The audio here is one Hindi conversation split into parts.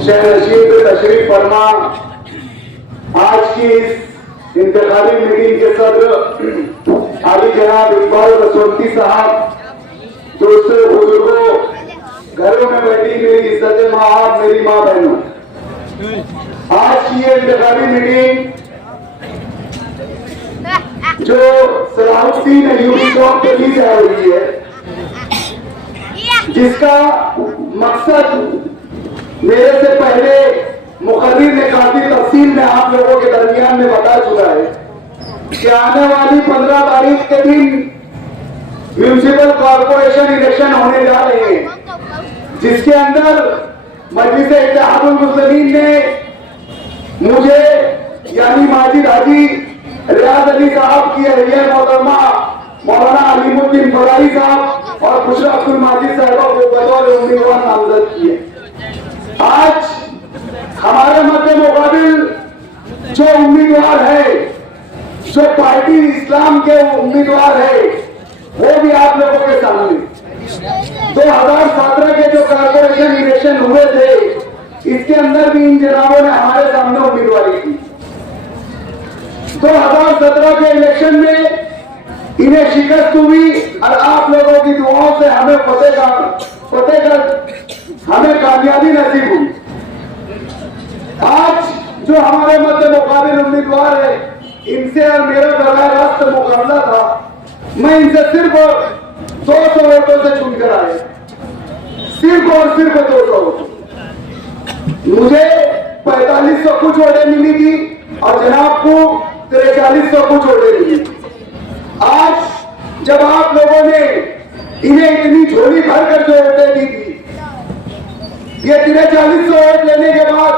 शहनशीन पे तशरीफ फरमा आज की इस इंतखाबी मीटिंग के सदर आली जनाब इकबाल रसोल्ती साहब, दोस्तों बुजुर्गों, घरों में बैठी मेरी इज्जत माँ, मेरी माँ बहनों, आज की ये इंतखाबी मीटिंग जो सलाहुद्दीन अय्यूबी चौक पे की जा रही है, जिसका मकसद मेरे से पहले मुखर्रिर ने काफी तफसील में आप लोगों के दरमियान में बता चुका है कि आने वाली 15 तारीख के दिन म्यूनिसिपल कॉर्पोरेशन इलेक्शन होने जा रहे हैं, जिसके अंदर मजलिस इत्तेहादुल मुस्लिमीन ने मुझे यानी माजिद हाजी रियाज अली साहब की अहलिया मोहतरमा मौलाना अलीमुद्दीन फरारी साहब और बुशरा अब्दुल माजिद साहबा को बतौर उम्मीदवार नामजद किए। आज हमारे मध्य मुकाबिल जो उम्मीदवार है, जो पार्टी इस्लाम के उम्मीदवार है, वो भी आप लोगों के सामने 2017 के जो कॉर्पोरेशन इलेक्शन हुए थे, इसके अंदर भी इन जनाबों ने हमारे सामने उम्मीदवारी की। 2017 के इलेक्शन में इन्हें शिकस्त हुई और आप लोगों की दुआओं से हमें फतेह हमें कामयाबी नसीब हुई। आज जो हमारे मध्य मुकाबिल उम्मीदवार है, इनसे और मेरा बराह रास्त मुकाबला था। मैं इनसे सिर्फ 200 वोटों से चुनकर आया, सिर्फ और सिर्फ 200 वोट। मुझे 4500 कुछ वोटें मिली थी और जनाब को 4300 कुछ वोटें मिली थी। आज जब आप लोगों ने इन्हें इतनी झोली भरकर जो वोटें दी थी, ये 4300 वोट लेने के बाद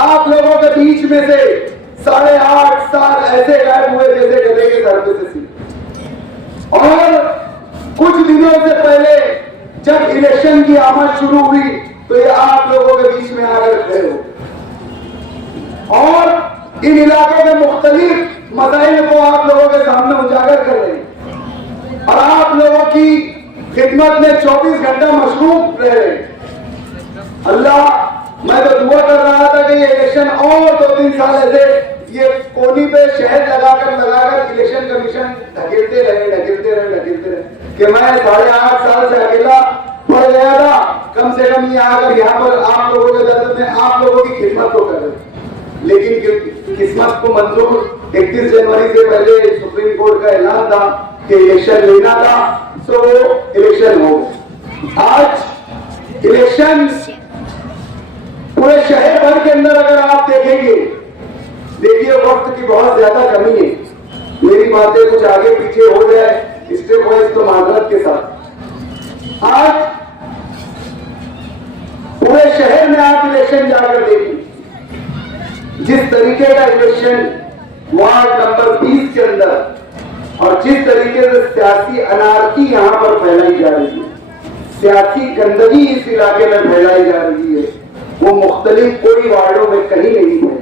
आप लोगों के बीच में से 8.5 साल ऐसे गायब हुए जैसे गधे के सर पे से। और कुछ दिनों से पहले जब इलेक्शन की आमद शुरू हुई तो ये आप लोगों के बीच में आकर खड़े हो और इन इलाकों के मुख्तलिफ मसाइल को आप लोगों के सामने उजागर कर रहे हैं और आप लोगों की खिदमत में 24 घंटा मशरूफ रह रहे हैं। अल्लाह, मैं तो दुआ कर रहा था कि ये इलेक्शन और 2-3 साल ऐसे ये कोनी पे शहर लगाकर इलेक्शन कमीशन ढकेलते रहे कि मैं 8.5 साल से अकेला पड़ गया था। कम से कम ये आकर यहाँ पर आप लोगों के दर्द में आप लोगों की खिदमत को कर रहे। लेकिन किस्मत को मंजूर 31 जनवरी से पहले सुप्रीम कोर्ट का ऐलान था कि इलेक्शन लेना था, तो इलेक्शन हो गया। आज इलेक्शन पूरे शहर भर के अंदर अगर आप देखेंगे, देखिए वक्त की बहुत ज्यादा कमी है। मेरी बातें कुछ आगे पीछे हो जाए स्टेप वाइज तो माजरत के साथ। आज पूरे शहर में आप इलेक्शन जाकर देखिए, जिस तरीके का इलेक्शन वार्ड नंबर 20 के अंदर और जिस तरीके से सियासी अनारकी यहाँ पर फैलाई जा रही है, सियासी गंदगी इस इलाके में फैलाई जा रही है, वो मुख्तलिफ कोई वार्डों में कहीं नहीं है।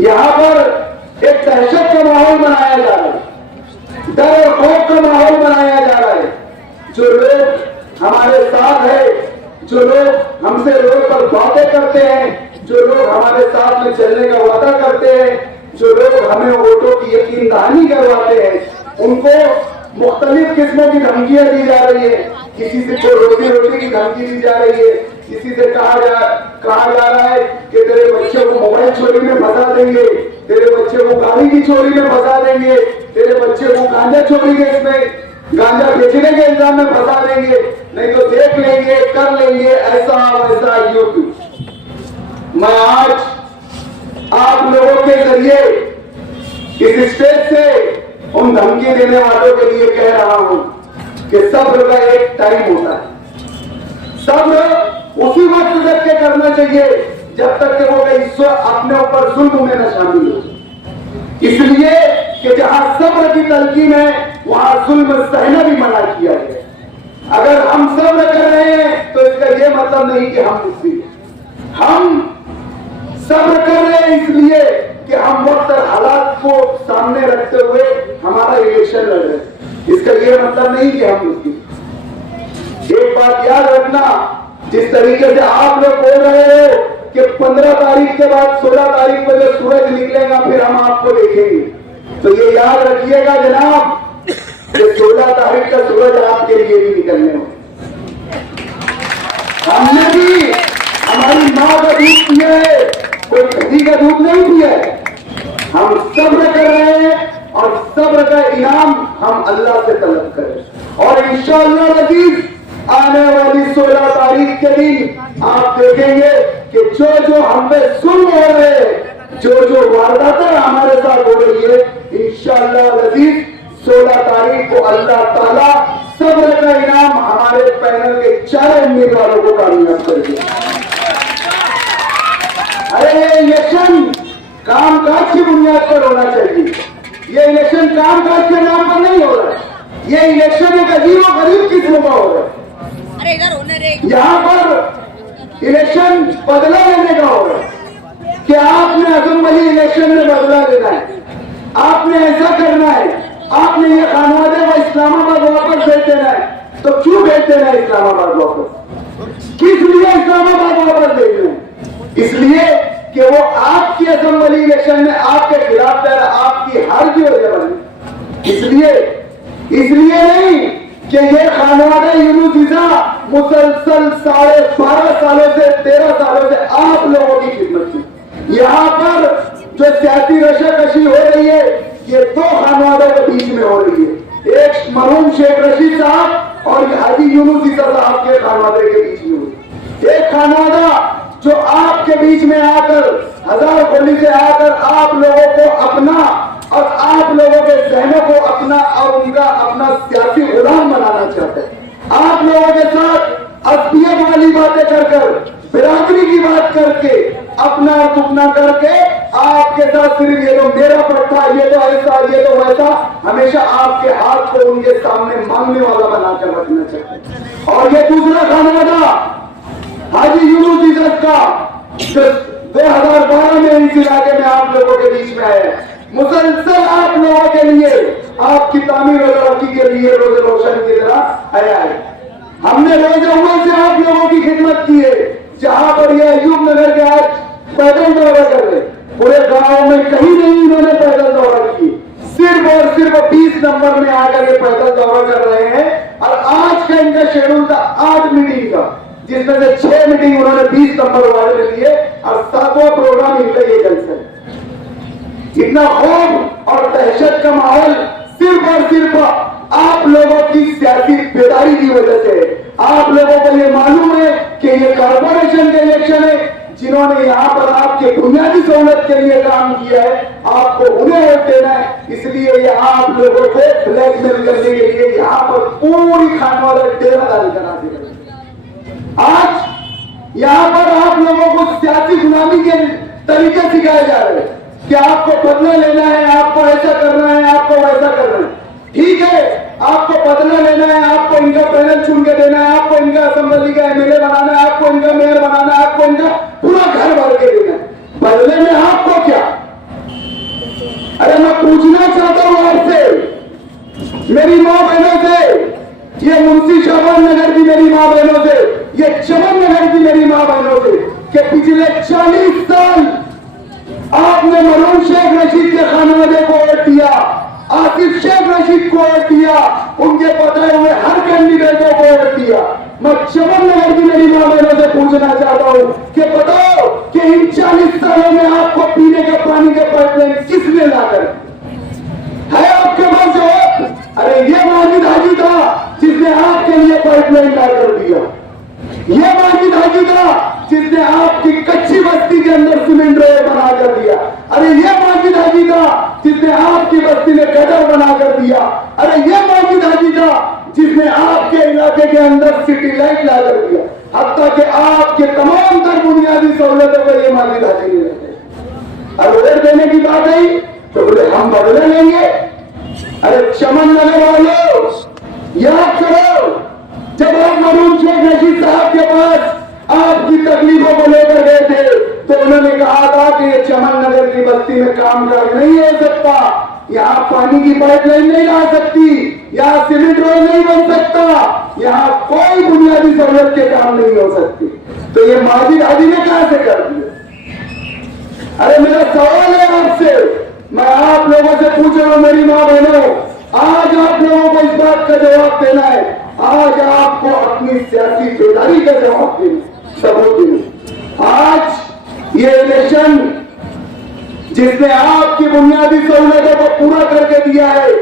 यहाँ पर एक दहशत का माहौल बनाया जा रहा है, डर और खौफ का माहौल बनाया जा रहा है। जो लोग हमारे साथ है, जो लोग हमसे रोड पर बातें करते हैं, जो लोग हमारे साथ में चलने का वादा करते हैं, जो लोग हमें वोटों की यकीन दहानी करवाते हैं, उनको मुख्तलिफ किस्मों की धमकियां दी जा रही है। किसी से रोटी की धमकी दी जा रही है, किसी से कहा जा रहा है कि तेरे बच्चे को मोबाइल चोरी में फंसा देंगे, तेरे बच्चे को गाड़ी की चोरी में फंसा देंगे, तेरे बच्चे को गांजा चोरी के इसमें गांजा बेचने के इल्जाम में फंसा देंगे, नहीं तो देख लेंगे, कर लेंगे, ऐसा वैसा यूट्यूब। मैं आज आप लोगों के जरिए इस स्टेज से उन धमकी देने वालों के लिए कह रहा हूं कि सब्र का एक टाइम होता है। सब्र उसी वक्त तक के करना चाहिए जब तक कि वो ईश्वर अपने ऊपर जुल्म में न शामिल हो। इसलिए कि जहां सब्र की तलकीन है वहां जुल्म सहना भी मना किया है। अगर हम सब्र कर रहे हैं तो इसका यह मतलब नहीं कि हम मुस्लिम, हम सब्र कर रहे हैं इसलिए कि हम वक्त और हालात को सामने रखते हुए हमारा इलेक्शन लड़ रहे हैं। इसका यह मतलब नहीं कि हम मुस्लिम। एक बात याद रखना, जिस तरीके से आप लोग बोल रहे हैं कि 15 तारीख के बाद 16 तारीख को जो सूरज निकलेगा फिर हम आपको देखेंगे। तो ये याद रखिएगा जनाब कि 16 तारीख का सूरज आपके लिए भी निकलने वाला। हमने भी हमारी माँ का दूध पिया है, कोई किसी का दूध नहीं पिया है। हम सब्र कर रहे हैं और सब्र का इनाम हम अल्लाह से तलब करें। और इंशाअल्लाह अजीज आने वाली 16 तारीख के दिन आप देखेंगे कि जो जो हम पे जुल्म हो रहे हैं, जो वारदातें हमारे साथ हो रही है, इंशाअल्लाह अजीज 16 तारीख को अल्लाह ताला सब्र का इनाम हमारे पैनल के 4 उम्मीदवारों को कामयाब करेंगे। अरे ये इलेक्शन कामकाज की बुनियाद पर होना चाहिए। ये इलेक्शन कामकाज के नाम पर नहीं हो रहा है। ये इलेक्शन एक अजीब और गरीब किस्म का हो रहा है। अरे इधर होने रे। यहाँ पर इलेक्शन बदला लेने का हो रहा है कि आपने असेंबली इलेक्शन में बदला लेना है, आपने ऐसा करना है, आपने ये खानवादे को इस्लामाबाद वापस भेज देना है। तो क्यों भेज देना है इस्लामाबाद वापस? किस लिए इस्लामाबाद वापस भेजना है? इसलिए कि वो आपकी असेंबली इलेक्शन में आपके खिलाफ लड़ा, आपकी हार की वजह बनी। इसलिए नहीं कि ये खानवादा यूनुसिसा मुसलसल 12.5 सालों से 13 सालों से आप लोगों की खिदमत की। यहाँ पर जो सियासी रशाकशी हो रही है, ये 2 खानवादों के बीच में हो रही है। एक मरहूम शेख रशीद साहब और हाजी यूनुसिसा साहब के खानवादे के बीच में हुई। एक खानवादा जो आपके बीच में आकर हजार गोली से आकर आप लोगों को अपना और आप लोगों के जहनों को अपना और उनका अपना सियासी गुलाम बनाना चाहते हैं। आप लोगों के साथ असबियत वाली बातें कर बिरादरी की बात करके अपना दुखना करके आपके साथ सिर्फ ये तो मेरा पट्टा, ये तो ऐसा, ये तो वैसा, हमेशा आपके हाथ को उनके सामने मांगने वाला बनाकर रखना चाहते हैं। और ये दूसरा खानवादा हाजी यूनुसिसा का जो 2012 में इस इलाके में आप लोगों के बीच में आया, मुसलसल आप लोगों के लिए आपकी तामीर और तरक्की के लिए रोजे रोशन की तरह आया है। हमने रोजे अव्वल से आप लोगों की खिदमत की है। जहां पर ये अयूब नगर के आज पैदल दौरा कर रहे, पूरे गांव में कहीं नहीं इन्होंने पैदल दौरा की, सिर्फ और सिर्फ 20 नंबर में आकर ये पैदल दौरा कर रहे हैं। और आज का इनका शेड्यूल था 8 मीटिंग का, जिसमें से 6 मीटिंग उन्होंने 20 नंबर वाले में लिए और 7वां प्रोग्राम इनका ये जलसा है। इतना खौफ और दहशत का माहौल सिर्फ और सिर्फ आप लोगों की सियासी बेदारी की वजह से। आप लोगों को ये मालूम है कि ये कॉर्पोरेशन के इलेक्शन है, जिन्होंने यहाँ पर आपके बुनियादी सहूलत के लिए काम किया है, आपको उन्हें वोट देना है। इसलिए यहाँ आप लोगों को ब्लैकमेल करने के लिए यहाँ पर पूरी खानवाला डेरादारी करा दी गई। आज यहाँ पर आप लोगों को सियासी गुलामी के तरीके सिखाए जा रहे हैं कि आपको बदला लेना है, आपको ऐसा करना है, आपको वैसा करना है। ठीक है, आपको बदला लेना है, आपको इनका पैनल चुन के देना है, आपको इनका असेंबली का एमएलए बनाना है, आपको इनका मेयर बनाना है, आपको इनका पूरा घर भर के देना है। बदले में आपको क्या? अरे मैं पूछना चाहता हूं आपसे, मेरी माँ बहनों से, ये मुंशी शाबान नगर की मेरी माँ बहनों से, ये चमन नगर की मेरी माँ बहनों से, कि पिछले 40 साल आपने मरहूम शेख रशीद के खानवादे को वोट दिया, आसिफ शेख रशीद को वोट दिया, उनके बताए हुए हर कैंडिडेटों को वोट दिया। मैं चमन नगर की मेरी माँ बहनों से पूछना चाहता हूँ कि बताओ कि इन 40 सालों में आपको पीने के पानी के पाइपलाइन किसने लाकर है आपके पास जवाब? अरे ये माजिद हाजी था जिसने आपके लिए पाइपलाइन लाकर दिया। ये माजिद हाजी था जिसने आपकी कच्ची बस्ती के अंदर सीमेंट रोड बना कर दिया। अरे ये माजिद हाजी था जिसने आपकी बस्ती में गटर बना कर दिया। अरे ये माजिद हाजी था जिसने आपके इलाके के अंदर सिटी लाइट ला कर दिया। हत्ता कि आपके तमाम तर बुनियादी सहूलतों पर ये माजिद हाजी नहीं रहते। और वोट देने की बात आई तो बोले हम बदला लेंगे। अरे चमन नगर वालों याद करो, जब आप मरहूम शेख रशीद साहब के पास आपकी तकलीफों को लेकर गए थे तो उन्होंने कहा था कि ये चमन नगर की बस्ती में कामकाज नहीं हो सकता, यहाँ पानी की पाइपलाइन नहीं ला सकती, यहाँ सीमेंट रोड नहीं बन सकता, यहाँ कोई बुनियादी सहूलत के काम नहीं हो सकती। तो तो ये माजिद हाजी ने कहां से कर दिया? अरे मेरा सवाल है आपसे, मैं आप लोगों से पूछ रहा हूं, मेरी मां बहनों, आज आप लोगों को इस बात का जवाब देना है। आज आपको अपनी सियासी बेदारी का जवाब देना, सबूत देना। आज ये इलेक्शन जिसने आपकी बुनियादी सहूलतों को पूरा करके दिया है,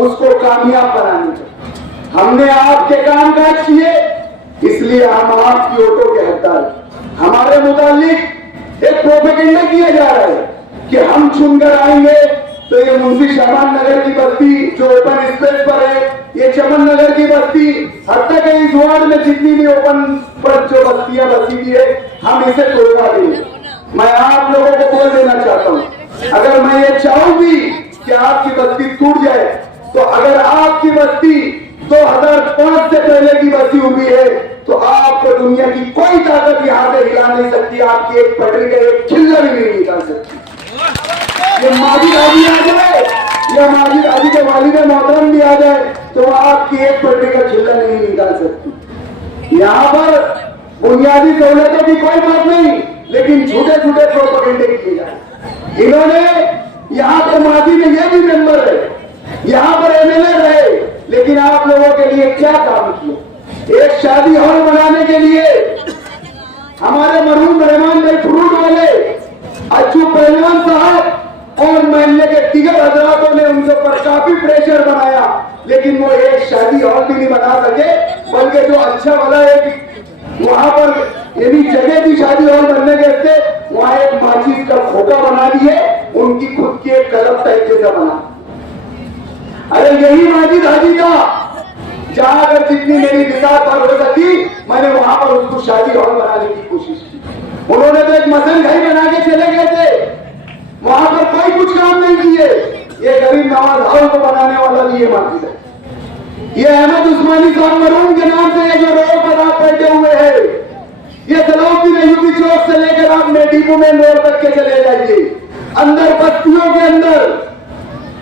उसको कामयाब बनाने का हमने आपके कामकाज किए, इसलिए हम आपकी वोटों के हकदार। हमारे मुतालिक एक प्रोपेगेंडा किया जा रहा है कि हम चुनकर आएंगे तो ये मुंशी शाबान नगर की बस्ती जो ओपन स्पेस पर है, ये चमन नगर की बस्ती, हत्या के इस वार्ड में जितनी भी ओपन पर जो बस्तियां बसी हुई है, हम इसे तोड़वा देंगे। मैं आप लोगों को बोल देना चाहता हूं, अगर मैं ये चाहूं भी कि आपकी बस्ती टूट जाए, तो अगर आपकी बस्ती 2005 से पहले की बसी हुई है, तो आपको दुनिया की कोई ताकत यहां से हिला नहीं सकती, आपकी एक पटरी का एक खिल्ला भी नहीं निकाल सकती। ये माजिद हाजी आ जाए या माजिद हाजी के वालिद मोहतरम भी आ जाए, तो आपकी एक पटरी का खिल्ला नहीं निकाल सकती। यहाँ पर बुनियादी सहूलतों की कोई बात नहीं, लेकिन झूठे झूठे प्रोपेगेंडे किए जाए। इन्होंने यहाँ पर माजी में ये भी मेंबर है, यहाँ पर एमएलए रहे, लेकिन आप लोगों के लिए क्या काम किया? एक शादी हॉल बनाने के लिए हमारे मरहूम रहमान भाई फ्रूट वाले अच्छू पहलवान साहब और महल्ले के दिगर हजरातों ने उनके ऊपर काफी प्रेशर बनाया, लेकिन वो एक शादी हॉल भी नहीं बना सके, बल्कि जो अच्छा वाला एक वहां पर यदि जगह थी शादी हॉल बनने के थे, वहां एक माचिस का खोखा बना दिए, उनकी खुद की एक क्लब टाइप जैसा बना। अरे यही माजिद हाजी था जहां अगर जितनी मेरी निसाब पर हो सकी, मैंने वहां पर उसको शादी हॉल बनाने की कोशिश की। उन्होंने तो एक मसन घर बना के चले गए थे, वहां पर कोई कुछ काम नहीं किए। ये गरीब नवाज हॉल को बनाने वाला भी ये माजिद है। ये अहमद उस्मानी साहब मरूम के नाम से ये जो रोड पर आप बैठे हुए हैं, ये सलाउद्दीन अय्यूबी चौक से लेकर आप मेडीपू मेन रोड तक के चले जाइए, अंदर बस्तियों के अंदर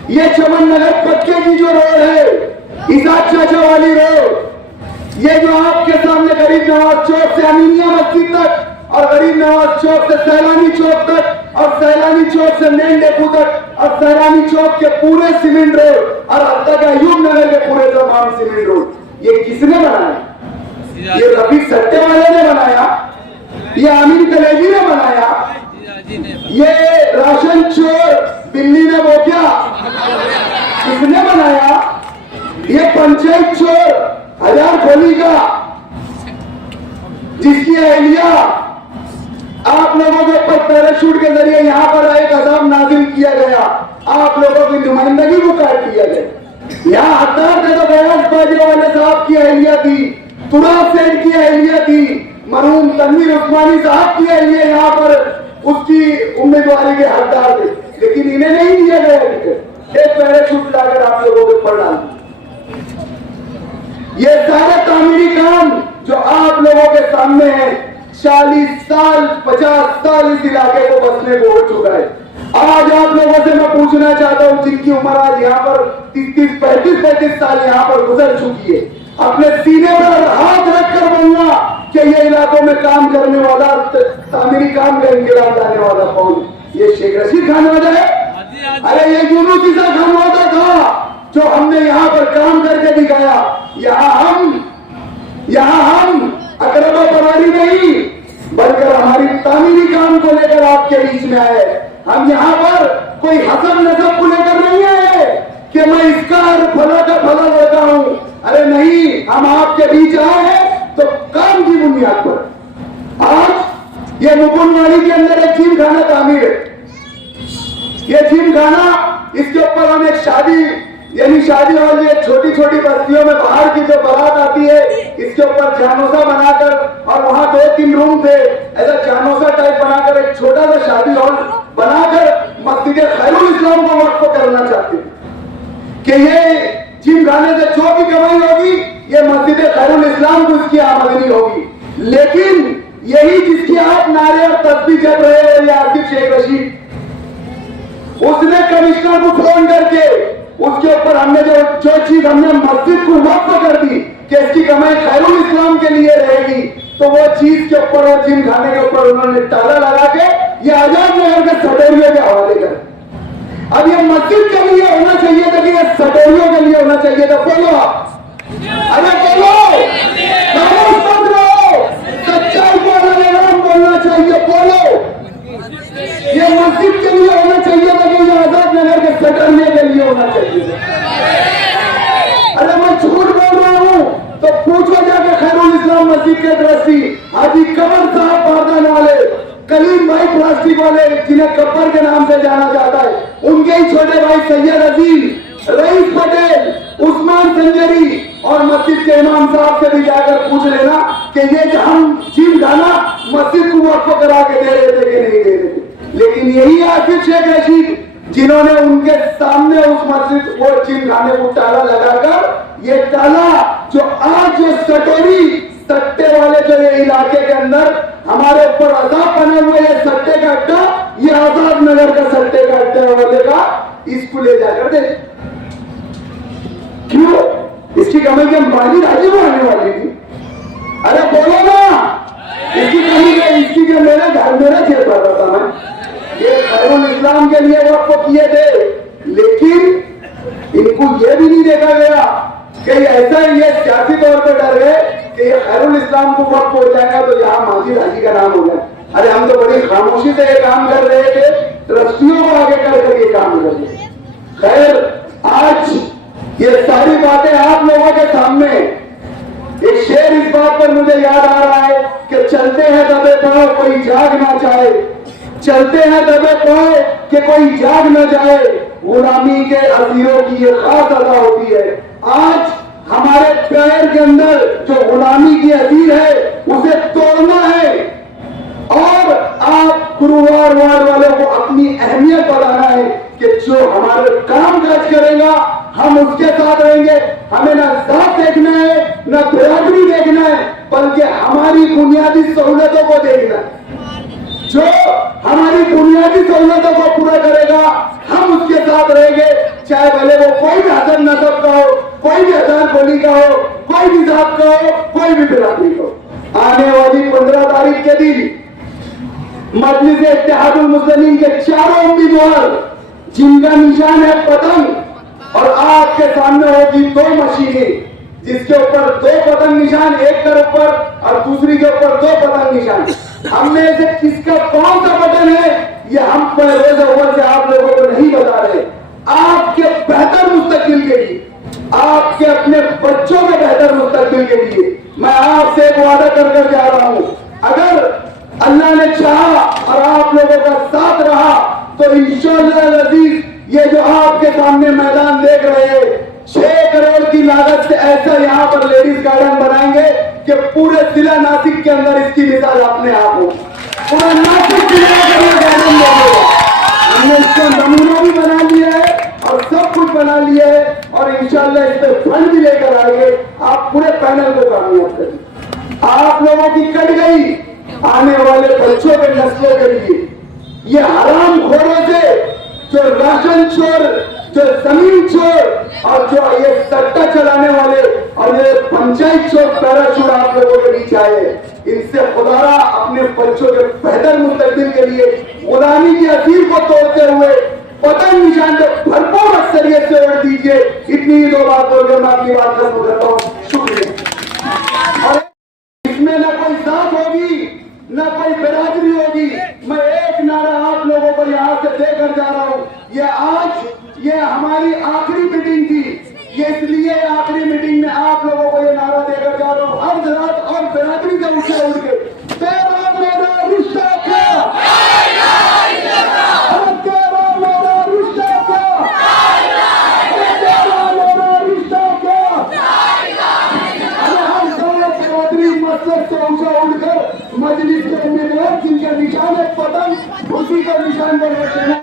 ये चमन नगर पक्के की जो रोड है, इसाक चाचा वाली रोड, ये जो आपके सामने गरीब नवाज चौक से अमीनिया मस्जिद तक और गरीब नवाज चौक से सैलानी चौक तक और सैलानी चौक से मेन डेपू तक और सैलानी चौक के पूरे सीमेंट रोड और अब तक अयूब नगर के पूरे तमाम सीमेंट रोड, ये किसने बनाया? ये रफी सट्टे वाले ने बनाया, ये अमीन कलेजी ने बनाया, ये राशन चोर दिल्ली ने वो क्या किसने बनाया? ये पंचायत चोर हजार खोली का, जिसकी अहलिया आप लोगों के ऊपर पैराशूट के जरिए यहाँ पर एक अजाब नाजिल किया गया, आप लोगों की नुमाइंदगी को काट दिया गया। यहाँ हकदार थे तो गयास बाजी वाले साहब की अहलिया थी, तुराब सेठ की अहलिया थी, मरहूम तनवीर उस्मानी साहब की अहलिया यहाँ पर उसकी उम्मीदवारी के हकदार थे, लेकिन इन्हें नहीं दिया गया टिकट। एक पैराशूट लाकर आप लोगों के ऊपर डाल दिया। ये सारा तामीरी काम जो आप लोगों के सामने है, 40 साल 50 साल इस इलाके को बसने को हो चुका है। आज आप लोगों से मैं पूछना चाहता हूं, जिनकी उम्र आज यहाँ पर 30 35 साल यहाँ पर गुजर चुकी है, अपने सीने पर हाथ रखकर बोलना कि ये इलाकों में काम करने वाला तामीरी काम का इंकलाब लाने वाला कौन? ये शेख रशीद खान वाला है? अरे ये यूनुस ईसा खान वाला था जो हमने यहाँ पर काम करके दिखाया। यहाँ हम अकरबा परारी नहीं, बल्कि हमारी तामीरी काम को लेकर आपके बीच में आए। हम यहाँ पर कोई हसब नसब को लेकर नहीं आए कि मैं इसका फला का फला लेता हूं। अरे नहीं, हम आपके बीच आए हैं तो काम की बुनियाद पर। आज ये मुकुंदवाड़ी के अंदर एक जिम खाना तामीर है। ये जिम खाना, इसके ऊपर हम एक शादी यानी शादी हॉल, ये छोटी छोटी बस्तियों में बाहर की जो बारात आती है, इसके ऊपर जानोसा बनाकर, और वहां 2-3 रूम थे, ऐसा जानोसा टाइप बनाकर एक छोटा सा शादी हॉल बनाकर मस्जिद खैरुल इस्लाम को वक्फ करना चाहते हैं कि ये जिम खाने से जो भी कमाई होगी ये मस्जिद खैरुल इस्लाम को इसकी आमदनी होगी। लेकिन यही जिसकी आप नारे और तस्बीह जप रहे हो, ये आसिफ शेख रशीद, उसने कमिश्नर को फोन करके उसके ऊपर हमने जो चीज हमने मस्जिद को वक्फ कर दी कि इसकी कमाई खैरुल इस्लाम के लिए रहेगी, तो वो चीज के ऊपर और जिम खाने के ऊपर उन्होंने ताला लगा के ये आजाद नगर के सटोरियों के हवाले कर। अब ये मस्जिद के लिए होना चाहिए था कि ये सटोरियों के लिए होना चाहिए था। बोलो आप, अरे बोलो, खामोश मत रहो, सच्चाई को अलग बोलना चाहिए। बोलो, ये मस्जिद के लिए होना चाहिए था कि ये आजाद नगर के सटोरियों के लिए होना चाहिए। अरे मैं झूठ बोल रहा हूं तो पूछो जाके खैरुल इस्लाम मस्जिद के ट्रस्टी हाजी कमर साहब पारदान वाले, कलीम भाई प्लास्टिक वाले जिन्हें गब्बर के नाम से जाना जाता है, उनके ही छोटे भाई सैयद अजीम, रईस पटेल, उस्मान संजरी और मस्जिद के इमाम साहब से भी जाकर पूछ लेना कि ये जो हम जिम खाना मस्जिद को वक्फ करा के दे रहे थे कि नहीं दे रहे थे। लेकिन यही आसिफ शेख रशीद जिन्होंने उनके सामने उस मस्जिद वो जिम खाने को ताला लगाकर ये ताला जो आज जो सटोरी सट्टे वाले जो ये इलाके के अंदर हमारे ऊपर अजाब बने हुए ये सट्टे का अड्डा, ये आजाद नगर का सट्टे का अड्डा वाले का इसको ले जाकर दे। क्यों? इसकी कमी के माली राजी में आने वाली थी। अरे बोलो ना, इसकी कमी के इसकी के मेरे घर मेरा जेब भर रहा था मैं, ये खैरुल इस्लाम के लिए वक्फ किए थे। लेकिन इनको ये भी नहीं देखा गया कि ऐसा ये सियासी तौर पर डर गए कि ये खैरुल इस्लाम को वक्फ हो जाएगा तो यहाँ माजी राजी का नाम हो जाए। अरे हम तो बड़ी खामोशी से ये काम कर रहे थे, ट्रस्टियों को आगे कर ये काम कर रहे। खैर, आज ये सारी बातें आप लोगों के सामने, एक शेर इस बात पर मुझे याद आ रहा है कि चलते हैं दबे पांव कोई जाग ना चाहे, चलते हैं दबे पांव कि कोई जाग न जाए, गुलामी के असीरों की ये खास अदा होती है। आज हमारे पैर के अंदर जो गुलामी की असीर है उसे तोड़ना है और आप गुरुवार वार वालों को अपनी अहमियत बताना है कि जो हमारे काम काज करेगा हम उसके साथ रहेंगे। हमें ना जात देखना है ना बिरादरी देखना है, बल्कि हमारी बुनियादी सहूलतों को देखना है। जो हमारी बुनियादी सहूलतों को पूरा करेगा हम उसके साथ रहेंगे, चाहे भले वो कोई भी हसन नसब का हो, कोई भी हसन बोली का हो, कोई भी जात का हो, कोई भी बिरादरी का हो। आने वाली 15 तारीख के दिन मजलिस इत्तेहादुल मुस्लिमीन के चारों उम्मीदवार जिनका निशान है पतंग और आपके सामने होगी 2 मशीनें जिसके ऊपर 2 पतंग निशान, एक के ऊपर और दूसरी के ऊपर 2 पतंग निशान। हमने से किसका कौन सा बटन है ये हम रोज अव्वल से आप लोगों को नहीं बता रहे। आपके बेहतर मुस्तकबिल के लिए, आपके अपने बच्चों के बेहतर मुस्तकबिल के लिए मैं आपसे एक वादा कर जा रहा हूं, अगर अल्लाह ने चाहा और आप लोगों का साथ रहा तो इंशाअल्लाह अजीज ये जो आपके सामने मैदान देख रहे हैं 6 करोड़ की लागत से ऐसा यहाँ पर लेडीज गार्डन बनाएंगे कि पूरे जिला नासिक के अंदर इसकी मिसाल अपने आप हो। पूरा नासिक जिला के लिए गार्डन बनेगा। हमने इसका नमूना भी बना लिया है और सब कुछ बना लिया है और इंशाअल्लाह इस पर फंड भी लेकर आएंगे। आप पूरे पैनल को कामयाब करें। आप लोगों की कट गई आने वाले बच्चों के नस्लों के लिए ये हराम खोरों से जो राशन चोर, जो जमीन चोर और जो ये सट्टा चलाने वाले और ये पंचायत चोर पैराशूट आप लोगों के बीच आए, इनसे खुदारा अपने बच्चों के बेहतर मुस्तकबिल के लिए गुलामी की असीर को तोड़ते हुए पतंग निशान पे भरपूर अक्सरियत से वोट दीजिए। इतनी ही 2 बात बोलकर मैं अपनी बात खत्म करता हूँ। शुक्रिया। और इसमें ना कोई जात होगी ना कोई बिरादरी होगी। मैं एक नारा आप लोगों को यहाँ से देकर जा रहा हूँ। ये हमारी आखिरी मीटिंग थी, ये इसलिए आखिरी मीटिंग में आप लोगों को ये नारा देकर जा रहा हूँ। हर जात और बिरादरी से उठ के तेरा मेरा रिश्ता क्या, तेरा मेरा रिश्ता क्या, तेरा मेरा रिश्ता क्या। हर जात बिरादरी मसलक से ऊंचा उठकर मजलिस के उम्मीदवार जिनका निशान है पतंग, उसी का निशान बना देना।